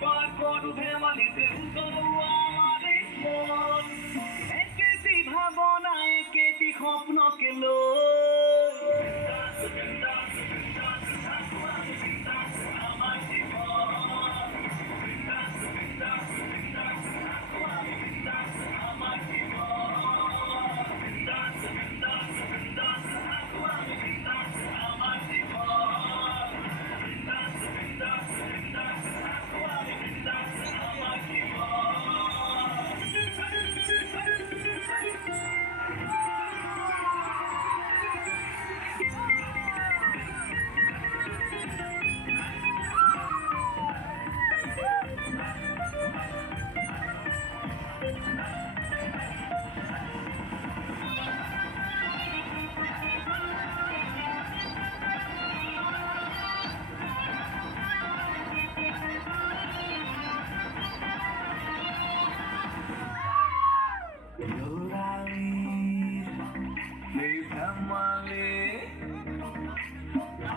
পার করো ধেমালিতে আমারে মন একেতি ভাবনা একেতি স্বপ্নকে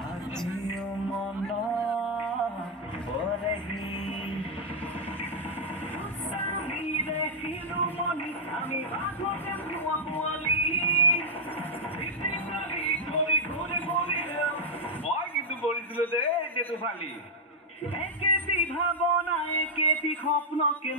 আজিও মন পরেহি সামিরে শিরোমণি আমি বাঁধতে ভুয়া বোয়ালি মই কিন্তু বলিছিল যে তো ফালি একেতি ভাবনা একেতি স্বপ্নকে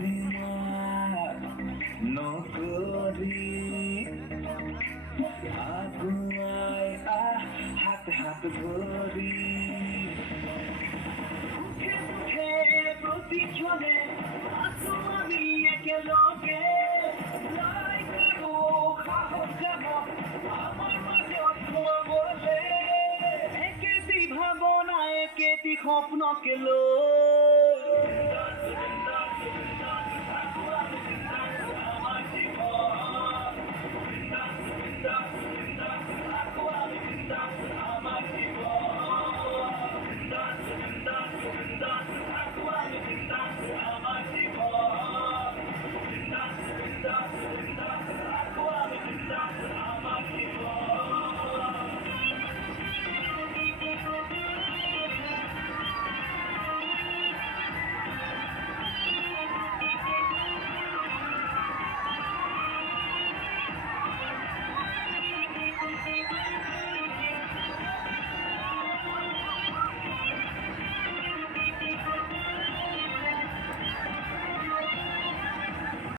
অভিমান নকৰি আগুৱাই হাত হাত ধৰি প্ৰতিক্ষণে আছো আমি একেলগে সাহস যাব আমাৰ মাজত সোমাবলে একেটি ভাৱনা একেটি স্বপ্নকে লৈ